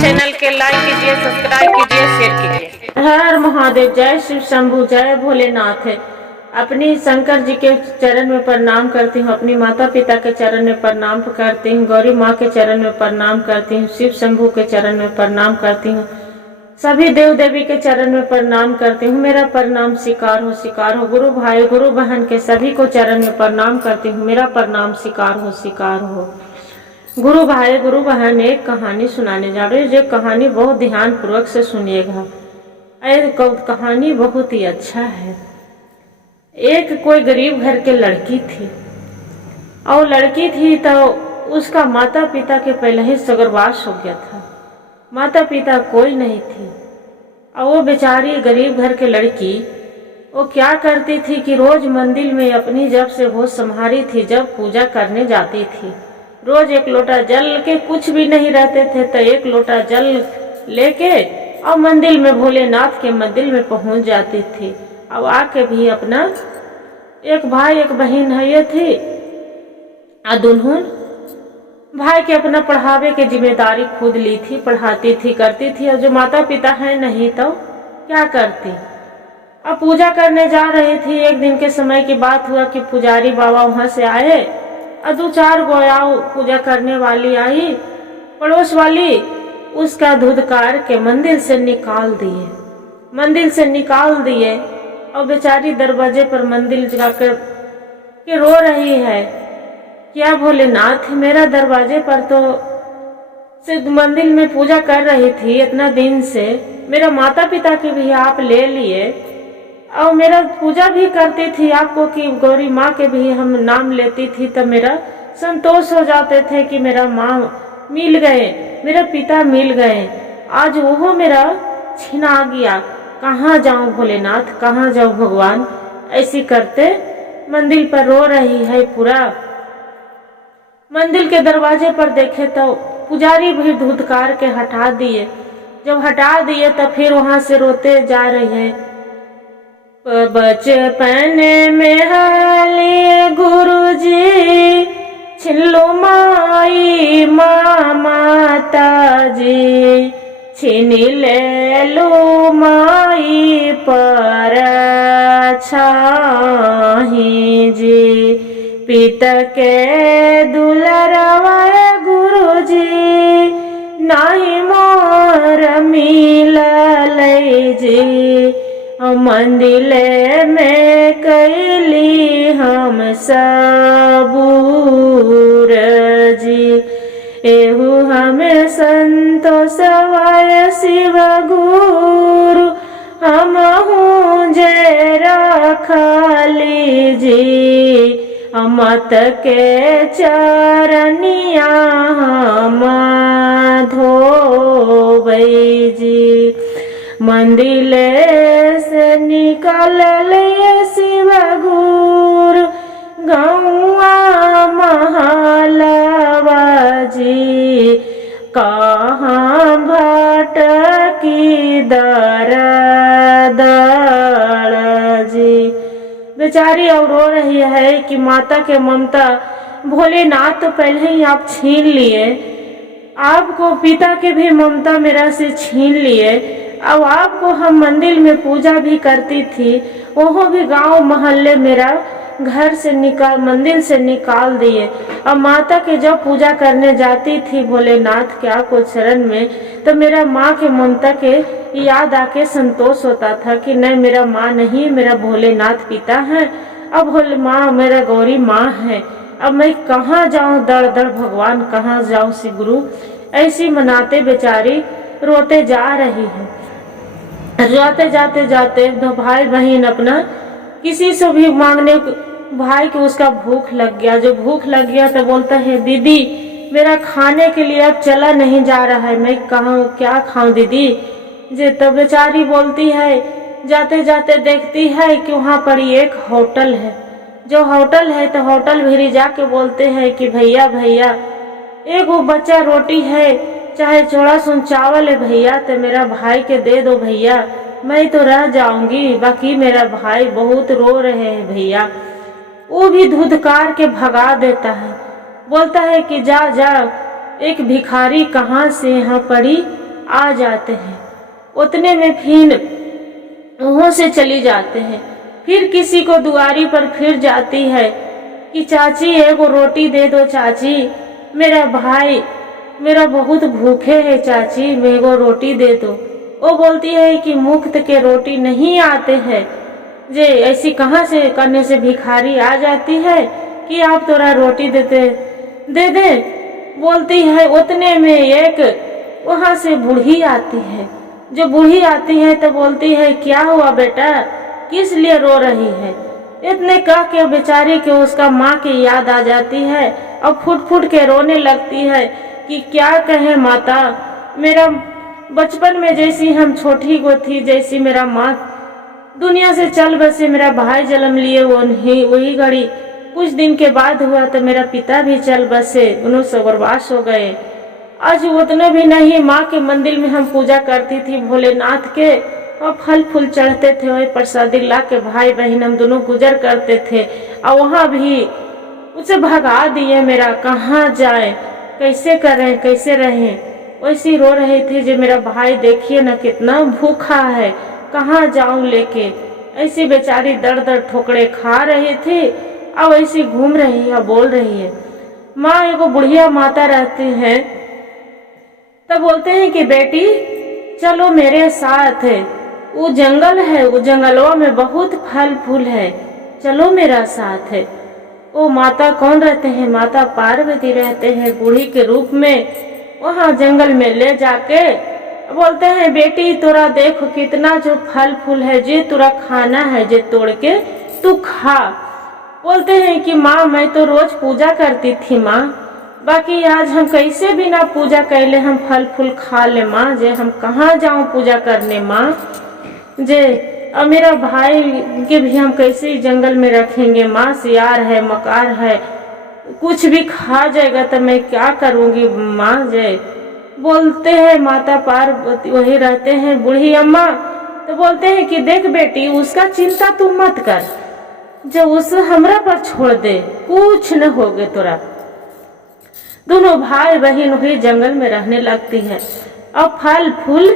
Channel के like कीजिए, subscribe कीजिए, शेयर कीजिए। हर महादेव, जय शिव शंभू, जय भोलेनाथ है। अपनी शंकर जी के चरण में प्रणाम करती हूँ, अपनी माता पिता के चरण में प्रणाम करती हूँ, गौरी माँ के चरण में प्रणाम करती हूँ, शिव शंभू के चरण में प्रणाम करती हूँ, सभी देव देवी के चरण में प्रणाम करती हूँ। मेरा प्रणाम स्वीकार हो, स्वीकार हो। गुरु भाई गुरु बहन के सभी को चरण में प्रणाम करती हूँ, मेरा प्रणाम स्वीकार हो, स्वीकार हो। गुरु भाई गुरु बहन, एक कहानी सुनाने जा रही हूँ, जो कहानी बहुत ध्यान पूर्वक से सुनिएगा। कहानी बहुत ही अच्छा है। एक कोई गरीब घर के लड़की थी, और लड़की थी तो उसका माता पिता के पहले ही स्वर्गवास हो गया था। माता पिता कोई नहीं थी, और वो बेचारी गरीब घर के लड़की वो क्या करती थी कि रोज मंदिर में अपनी जब से होश संभारी थी, जब पूजा करने जाती थी, रोज एक लोटा जल के, कुछ भी नहीं रहते थे तो एक लोटा जल लेके और मंदिर में, भोलेनाथ के मंदिर में पहुंच जाती थी। अब आके भी अपना एक भाई एक बहन है ये थी, दुल्हन भाई के अपना पढ़ावे के जिम्मेदारी खुद ली थी, पढ़ाती थी, करती थी। और जो माता पिता है नहीं तो क्या करती। अब पूजा करने जा रही थी। एक दिन के समय की बात हुआ कि पुजारी बाबा वहां से आए और 2-4 गोयाओं पूजा करने वाली आई, पड़ोस वाली, उसका धुधकार के मंदिर से निकाल दिए, मंदिर से निकाल दिए। और बेचारी दरवाजे पर मंदिर जाकर के रो रही है, क्या भोलेनाथ, मेरा दरवाजे पर तो सिर्फ मंदिर में पूजा कर रही थी इतना दिन से, मेरा माता पिता के भी आप ले लिए, और मेरा पूजा भी करती थी आपको कि गौरी माँ के भी हम नाम लेती थी, तो मेरा संतोष हो जाते थे कि मेरा माँ मिल गए, मेरा पिता मिल गए। आज वो मेरा छिना गया, कहाँ जाऊं भोलेनाथ, कहाँ जाऊं भगवान। ऐसी करते मंदिर पर रो रही है पूरा। मंदिर के दरवाजे पर देखे तो पुजारी भी धुतकार के हटा दिए। जब हटा दिए तो फिर वहां से रोते जा रहे हैं, बचपन में हाले गुरुजी छिन लो माई माँ माता जी, छिन ले लो माई पर छाही जी, पिता के दुलरवा गुरुजी नाही मोर मिलल जी, मंदिर में कैली हम सबूर जी, एहू हमें संतोष वाय शिव गुरु, हम हूँ जे रखली जी, मत के चरनिया हम धोबई जी। मंदिर से निकल ले शिव गुरु, गौआ महलवा जी, कहाँ भटकी दर जी। बेचारी अब रो रही है कि माता के ममता भोलेनाथ तो पहले ही आप छीन लिए, आपको पिता के भी ममता मेरा से छीन लिए। अब आपको हम मंदिर में पूजा भी करती थी, वो भी गांव मोहल्ले मेरा घर से निकाल, मंदिर से निकाल दिए। अब माता के जब पूजा करने जाती थी भोलेनाथ के आपको चरण में, तो मेरा माँ के ममता के याद आके संतोष होता था कि नहीं, मेरा माँ नहीं, मेरा भोलेनाथ पिता है, अब भोले माँ मेरा गौरी माँ है। अब मैं कहाँ जाऊँ दर दर भगवान, कहाँ जाऊँ श्री गुरु। ऐसी मनाते बेचारी रोते जा रही है। जाते जाते जाते तो भाई बहन अपना किसी से भी मांगने, भाई को उसका भूख लग गया। जो भूख लग गया तो बोलता है, दीदी मेरा खाने के लिए अब चला नहीं जा रहा है, मैं कहाँ क्या खाऊं दीदी जे। तो बेचारी बोलती है, जाते जाते देखती है कि वहाँ पर एक होटल है। जो होटल है तो होटल भी जाके बोलते हैं कि भैया भैया एक वो बच्चा रोटी है, चाहे थोड़ा सुन चावल है भैया, तो मेरा भाई के दे दो भैया, मैं तो रह जाऊंगी, बाकी मेरा भाई बहुत रो रहे हैं भैया। वो भी धुधकार के भगा देता है, बोलता है कि जा जा एक भिखारी कहाँ से यहाँ पड़ी आ जाते हैं। उतने में फिर वहाँ से चली जाते हैं। फिर किसी को दुआरी पर फिर जाती है कि चाची एगो रोटी दे दो चाची, मेरा भाई मेरा बहुत भूखे है चाची, मेरे रोटी दे दो। वो बोलती है कि मुफ्त के रोटी नहीं आते हैं, जे ऐसी कहाँ से करने से भिखारी आ जाती है कि आप थोड़ा रोटी दे दे। बोलती है उतने में एक वहाँ से बूढ़ी आती है। जो बूढ़ी आती है तो बोलती है क्या हुआ बेटा, किस लिए रो रही है। इतने कह के बेचारी के उसका माँ की याद आ जाती है और फुट फुट के रोने लगती है कि क्या कहे माता, मेरा बचपन में जैसी हम छोटी को थी, जैसी मेरा माँ दुनिया से चल बसे, मेरा भाई जन्म लिए वही घड़ी कुछ दिन के बाद हुआ तो मेरा पिता भी चल बसे, दोनों स्वर्गवास हो गए। आज उतना भी नहीं, माँ के मंदिर में हम पूजा करती थी भोलेनाथ के और फल फूल चढ़ते थे, वही प्रसादी ला के भाई बहन हम दोनों गुजर करते थे। और वहाँ भी उसे भगा दिए, मेरा कहाँ जाए, कैसे करें कैसे रहें। वैसी रो रही थी जो मेरा भाई देखिए ना कितना भूखा है, कहाँ जाऊं लेके। ऐसी बेचारी दर दर ठोकरे खा रही थी और ऐसी घूम रही है, बोल रही है। माँ एगो बुढ़िया माता रहती है, तब बोलते हैं कि बेटी चलो मेरे साथ, वो जंगल है, वो जंगलों में बहुत फल फूल है, चलो मेरा साथ है। वो माता कौन रहते हैं, माता पार्वती रहते हैं बूढ़ी के रूप में। वहाँ जंगल में ले जाके बोलते हैं बेटी तोरा देखो कितना जो फल फूल है, जे तोरा खाना है, जे तोड़ के तू खा। बोलते हैं कि माँ मैं तो रोज पूजा करती थी माँ, बाकी आज हम कैसे बिना पूजा कैले हम फल फूल खा ले माँ, जे हम कहाँ जाऊं पूजा करने माँ, जे और मेरा भाई के भी हम कैसे जंगल में रखेंगे माँ, सियार है मकार है, कुछ भी खा जाएगा तो मैं क्या करूंगी माँ। जे बोलते हैं माता पार्वती वही रहते हैं बूढ़ी अम्मा, तो बोलते हैं कि देख बेटी उसका चिंता तू मत कर, जो उस हमरा पर छोड़ दे, कुछ न होगे तोरा। दोनों भाई बहन वही जंगल में रहने लगती है और फल फूल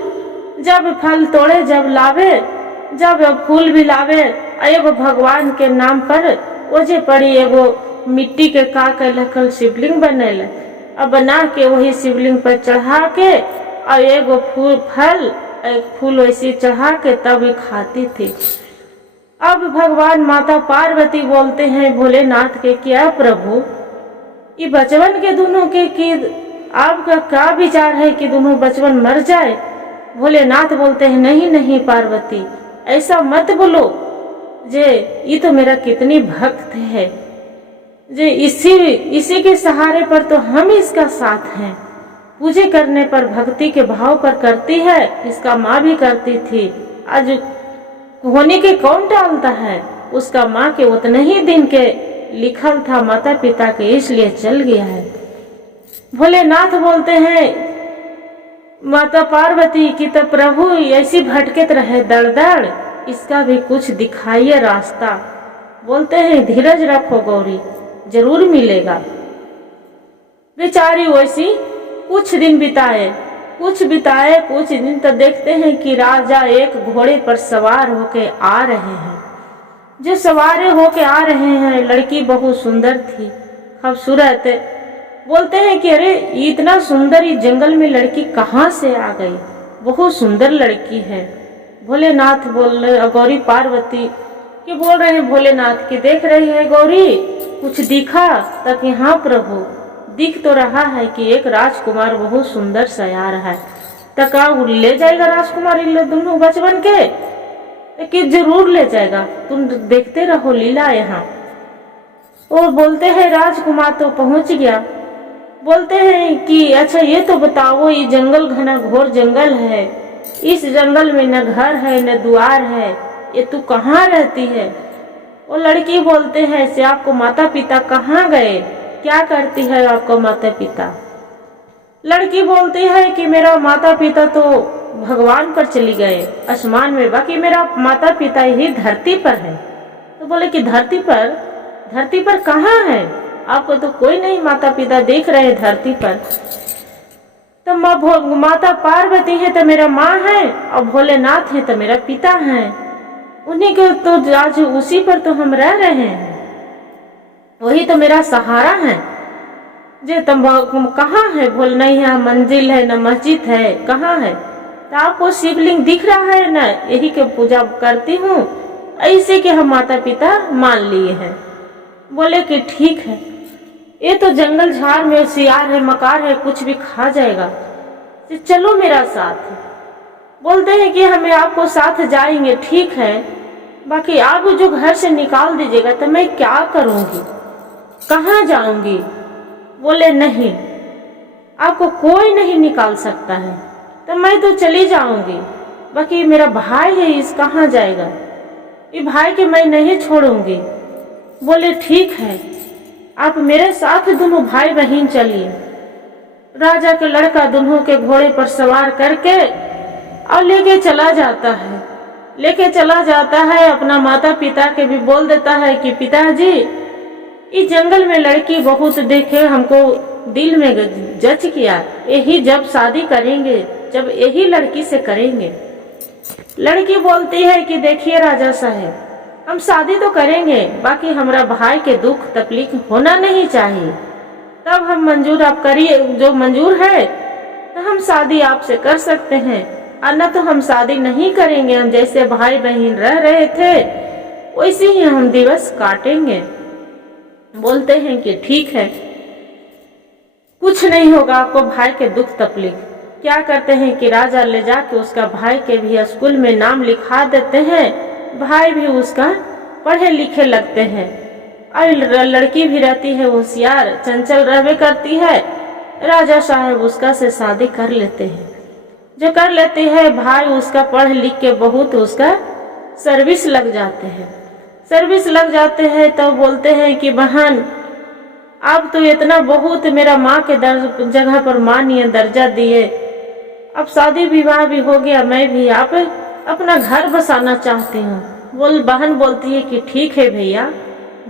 जब फल तोड़े जब लावे, जब फूल भी लावे, एगो भगवान के नाम पर ओजे पड़ी एगो मिट्टी के का कहल शिवलिंग बनेला और बना के वही शिवलिंग पर चढ़ा के और एगो फूल फल एक फूल वैसे चढ़ा के तब खाती थी। अब भगवान माता पार्वती बोलते हैं भोलेनाथ के क्या प्रभु ये बचवन के दोनों के कि आपका क्या विचार है कि दोनों बचवन मर जाए। भोलेनाथ बोलते हैं नहीं नहीं पार्वती ऐसा मत बोलो, जे ये तो मेरा कितनी भक्त है, जे इसी के सहारे पर तो हम इसका साथ हैं। पूजे करने पर भक्ति के भाव पर करती है, इसका माँ भी करती थी। आज होने के कौन टालता है, उसका माँ के उतने ही दिन के लिखल था माता पिता के, इसलिए चल गया है। भोलेनाथ बोलते हैं माता पार्वती की तो प्रभु ऐसी भटकत रहे दड़ दड़, इसका भी कुछ दिखाइए रास्ता। बोलते हैं धीरज रखो गौरी जरूर मिलेगा। बेचारी वैसी कुछ दिन बिताए कुछ दिन तो देखते हैं कि राजा एक घोड़े पर सवार होके आ रहे हैं। जो सवार होके आ रहे हैं लड़की बहुत सुंदर थी, खूबसूरत। बोलते हैं कि अरे इतना सुंदर इस जंगल में लड़की कहाँ से आ गई, बहुत सुंदर लड़की है। भोलेनाथ बोल रहे, गौरी पार्वती के बोल रहे हैं भोलेनाथ की देख रही है गौरी कुछ दिखा, तक यहाँ प्रभु दिख तो रहा है कि एक राजकुमार बहुत सुंदर सा आ रहा है, तक ले जाएगा राजकुमार दोनों बचपन के कि जरूर ले जाएगा, तुम देखते रहो लीला यहाँ। और बोलते हैं राजकुमार तो पहुंच गया। बोलते हैं कि अच्छा ये तो बताओ ये जंगल घना घोर जंगल है, इस जंगल में न घर है न द्वार है, ये तू कहाँ रहती है। वो लड़की बोलते हैं से आपको माता पिता कहाँ गए, क्या करती है आपको माता पिता। लड़की बोलती है कि मेरा माता पिता तो भगवान पर चली गए आसमान में, बाकी मेरा माता पिता ही धरती पर है। तो बोले कि धरती पर कहाँ है, आपको तो कोई नहीं माता पिता देख रहे धरती पर। तो माता पार्वती है तो मेरा माँ है, और भोलेनाथ है तो मेरा पिता है। उन्हीं के तो आज उसी पर तो हम रह रहे हैं, वही तो मेरा सहारा है। जे तुम कहाँ है? बोल नहीं है, मंजिल है न मस्जिद है, कहाँ है? तो आपको शिवलिंग दिख रहा है ना, यही के पूजा करती हूँ, ऐसे कि हम माता पिता मान लिए हैं। बोले कि ठीक है, ये तो जंगल झाड़ में सियार है, मकार है, कुछ भी खा जाएगा, तो चलो मेरा साथ। बोलते हैं कि हमें आपको साथ जाएंगे, ठीक है, बाकी आप जो घर से निकाल दीजिएगा तो मैं क्या करूंगी, कहाँ जाऊंगी? बोले नहीं, आपको कोई नहीं निकाल सकता है, तो मैं तो चली जाऊंगी, बाकी मेरा भाई है, इस कहाँ जाएगा? ये भाई के मैं नहीं छोड़ूंगी। बोले ठीक है, आप मेरे साथ दोनों भाई बहन चलिए। राजा के लड़का दोनों के घोड़े पर सवार करके और लेके चला जाता है, अपना माता पिता के भी बोल देता है कि पिताजी, इस जंगल में लड़की बहुत देखे, हमको दिल में जच किया, यही जब शादी करेंगे, जब यही लड़की से करेंगे। लड़की बोलती है कि देखिए राजा साहब, हम शादी तो करेंगे, बाकी हमारा भाई के दुख तकलीफ होना नहीं चाहिए, तब हम मंजूर आप करिए, जो मंजूर है तो हम शादी आपसे कर सकते हैं, और न तो हम शादी नहीं करेंगे, हम जैसे भाई बहन रह रहे थे वैसे ही हम दिवस काटेंगे। बोलते हैं कि ठीक है, कुछ नहीं होगा आपको भाई के दुख तकलीफ। क्या करते हैं कि राजा ले जाके उसका भाई के भी स्कूल में नाम लिखा देते हैं, भाई भी उसका पढ़े लिखे लगते हैं, और लड़की भी रहती है होशियार, चंचल रहवे करती है। राजा साहब उसका से शादी कर लेते हैं। जो कर लेते हैं, भाई उसका पढ़ लिख के बहुत उसका सर्विस लग जाते हैं। तो बोलते हैं कि बहन, आप तो इतना बहुत मेरा माँ के जगह पर मानिए, दर्जा दिए, अब शादी विवाह भी हो गया, मैं भी आप अपना घर बसाना चाहती हूँ। बहन बोलती है कि ठीक है भैया,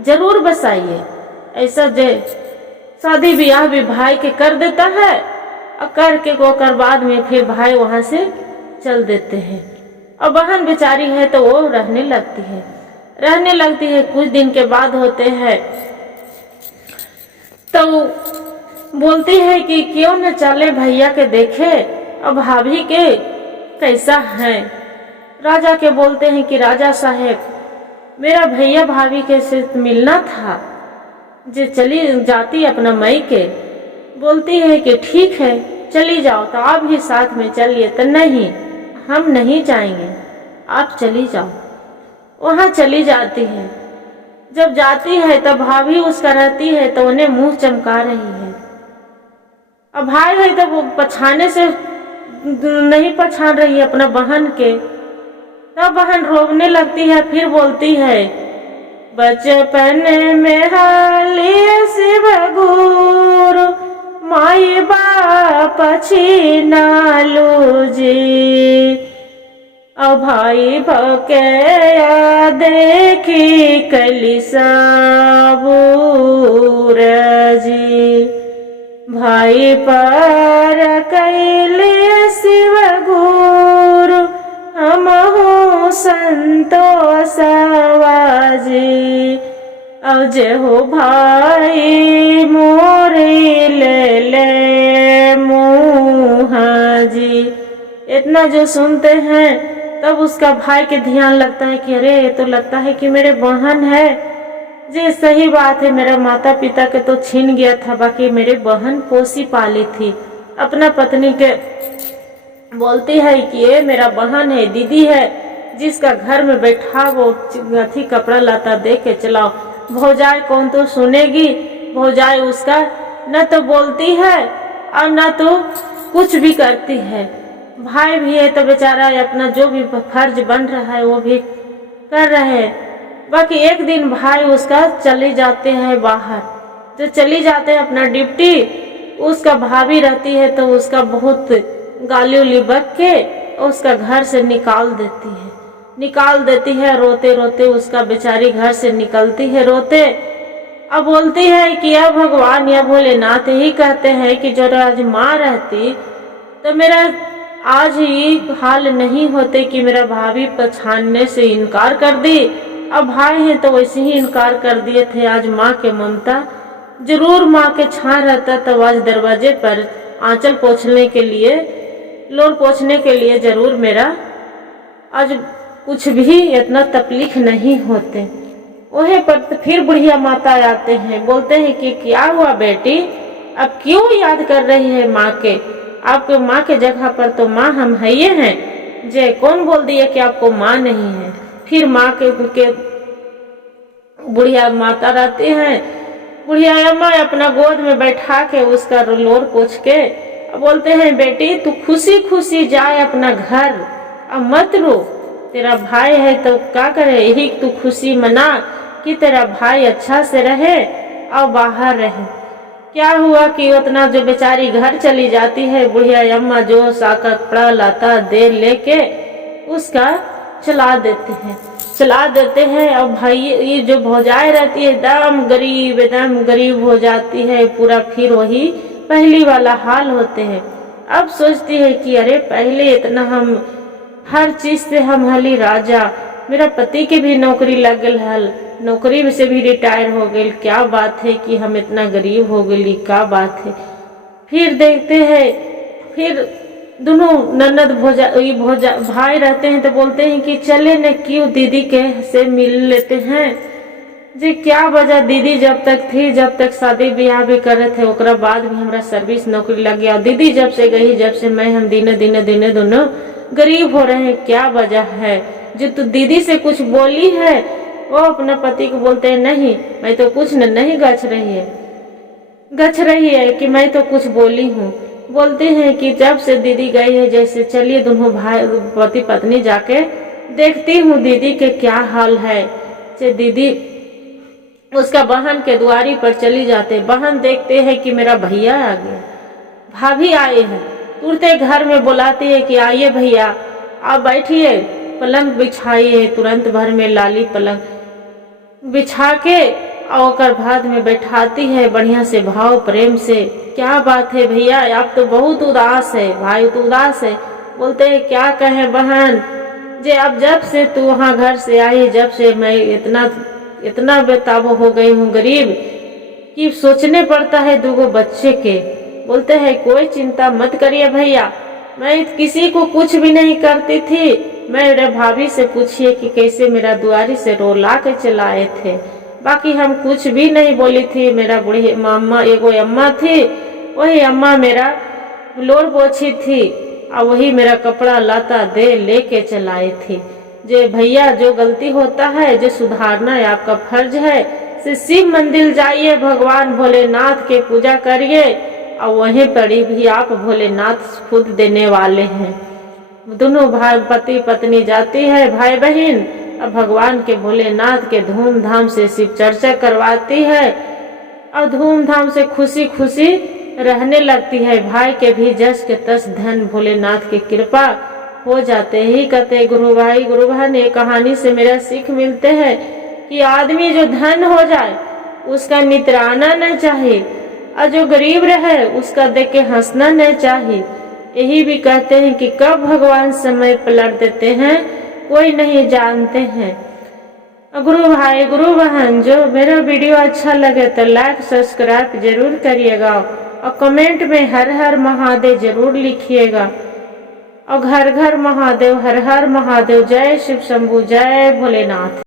जरूर बसाइए। ऐसा शादी ब्याह भी भाई के कर देता है, और करके कर बाद में फिर भाई वहां से चल देते हैं, और बहन बेचारी है तो वो रहने लगती है। कुछ दिन के बाद होते हैं तो बोलती है कि क्यों न चले भैया के देखे, और भाभी के कैसा है। राजा के बोलते हैं कि राजा साहेब, मेरा भैया भाभी के से मिलना था, जे चली जाती अपना मई के। बोलती है कि ठीक है, चली जाओ, तो आप भी साथ में चलिए। तो नहीं, हम नहीं जाएंगे, आप चली जाओ। वहां चली जाती है। जब जाती है तब भाभी उसका रहती है तो उन्हें मुंह चमका रही है, अब भाई है तो वो पछाने से नहीं पछान रही है अपना बहन के। तब बहन रोने लगती है, फिर बोलती है, बचपन में हालिया शिव गुरु माई बाप छीना जी, अब भाई भके देखी कली सबूर जी, भाई पर कैले शिव गुरु हमहु संतोष जी, अज हो भाई मोरे ले मुँह जी। इतना जो सुनते हैं तब उसका भाई के ध्यान लगता है कि अरे, तो लगता है कि मेरे बहन है। जी सही बात है, मेरा माता पिता के तो छीन गया था, बाकी मेरे बहन पोसी पाली थी। अपना पत्नी के बोलती है कि ये मेरा बहन है, दीदी है, जिसका घर में बैठा वो अथी कपड़ा लाता दे के चलाओ। भौजाई कौन तो सुनेगी, भौजाई उसका न तो बोलती है और न तो कुछ भी करती है। भाई भी है तो बेचारा अपना जो भी फर्ज बन रहा है वो भी कर रहे हैं। बाकी एक दिन भाई उसका चले जाते हैं बाहर, जो चली जाते हैं अपना ड्यूटी, उसका भाभी रहती है तो उसका बहुत गाली उली बक के उसका घर से निकाल देती है। रोते रोते उसका बेचारी घर से निकलती है रोते। अब बोलती है कि अब भगवान या भोलेनाथ ही कहते हैं कि जो आज माँ रहती तो मेरा आज ये हाल नहीं होते कि मेरा भाभी पहचानने से इनकार कर दी। अब भाई हैं तो वैसे ही इनकार कर दिए थे। आज माँ के ममता जरूर माँ के छा रहता, तब आज दरवाजे पर आंचल पोंछने के लिए, लोर पोंछने के लिए जरूर मेरा आज कुछ भी इतना तकलीफ नहीं होते। वही पर फिर बुढ़िया माता आते हैं, बोलते हैं कि क्या हुआ बेटी, अब क्यों याद कर रही है माँ के? आपके माँ के जगह पर तो माँ हम है ये हैं। जे कौन बोल दिया कि आपको माँ नहीं है? फिर माँ के बुढ़िया माता रहती हैं, बुढ़िया अम्मा अपना गोद में बैठा के उसका लोर पोंछ के बोलते हैं बेटी तू खुशी खुशी जाए अपना घर, अब मत रो। तेरा भाई है तो क्या करे, यही तू खुशी मना कि तेरा भाई अच्छा से रहे और बाहर रहे। क्या हुआ कि उतना जो बेचारी घर चली जाती है, बुढ़िया अम्मा जो सा कपड़ा लाता दे लेके उसका चला देते हैं। और भाई ये जो भौजाई रहती है एकदम गरीब हो जाती है पूरा। फिर वही पहली वाला हाल होते हैं। अब सोचती है कि अरे पहले इतना हम हर चीज से हम हली राजा, मेरा पति के भी नौकरी लग गल हल, नौकरी से भी रिटायर हो गई, क्या बात है कि हम इतना गरीब हो गई, क्या बात है। फिर देखते हैं, फिर दोनों ननद भोजा भाई रहते हैं तो बोलते हैं कि चले न क्यों दीदी के से मिल लेते हैं। जी क्या वजह, दीदी जब तक थी, जब तक शादी ब्याह भी करे थे, ओकरा बाद भी हमारा सर्विस नौकरी लग गया। दीदी जब से गई, जब से मैं हम दिने दोनों गरीब हो रहे हैं, क्या वजह है? जो तू दीदी से कुछ बोली है, वो अपना पति को बोलते हैं नहीं मैं तो कुछ नहीं गछ रही है कि मैं तो कुछ बोली हूँ। बोलते हैं कि जब से दीदी गई है, जैसे चलिए दोनों भाई पति पत्नी जाके देखती हूँ दीदी के क्या हाल है। से दीदी उसका बहन के द्वारी पर चली जाते, बहन देखते हैं कि मेरा भैया आ गया, भाभी आए हैं, तुरंत घर में बुलाती है कि आइए भैया आप बैठिए, पलंग बिछाइए। तुरंत भर में लाली पलंग बिछा के और भाद में बैठाती है बढ़िया से भाव प्रेम से। क्या बात है भैया, आप तो बहुत उदास है, भाई तो उदास है। बोलते हैं क्या कहें बहन, जे अब जब से तू वहाँ घर से आई, जब से मैं इतना बेताब हो गई हूँ गरीब कि सोचने पड़ता है दूगो बच्चे के। बोलते हैं कोई चिंता मत करिए भैया, मैं किसी को कुछ भी नहीं करती थी। मेरे भाभी से पूछिए कि कैसे मेरा दुआरी से रोला के चलाए थे, बाकी हम कुछ भी नहीं बोली थी। मेरा बूढ़ी मामा एगो अम्मा थी, वही अम्मा मेरा लोर पोछी थी और वही मेरा कपड़ा लाता दे लेके चलाए थी। जे भैया जो गलती होता है, जो सुधारना है आपका फर्ज है, से शिव मंदिर जाइए, भगवान भोलेनाथ के पूजा करिए और वहीं पर भी आप भोलेनाथ खुद देने वाले हैं। दोनों भाई पति पत्नी जाती है भाई बहन, अब भगवान के भोलेनाथ के धूमधाम से शिव चर्चा करवाती है और धूमधाम से खुशी खुशी रहने लगती है। भाई के भी जस के तस धन भोलेनाथ की कृपा हो जाते ही। कहते गुरु भाई ने कहानी से मेरा सीख मिलते हैं कि आदमी जो धन हो जाए उसका नितराना न चाहिए और जो गरीब रहे उसका देख के हंसना न चाहिए। यही भी कहते हैं कि कब भगवान समय पलट देते हैं कोई नहीं जानते हैं। गुरु भाई गुरु बहन, जो मेरा वीडियो अच्छा लगे तो लाइक सब्सक्राइब जरूर करिएगा और कमेंट में हर हर महादेव जरूर लिखिएगा। और घर घर महादेव, हर हर महादेव, जय शिव शंभू, जय भोलेनाथ।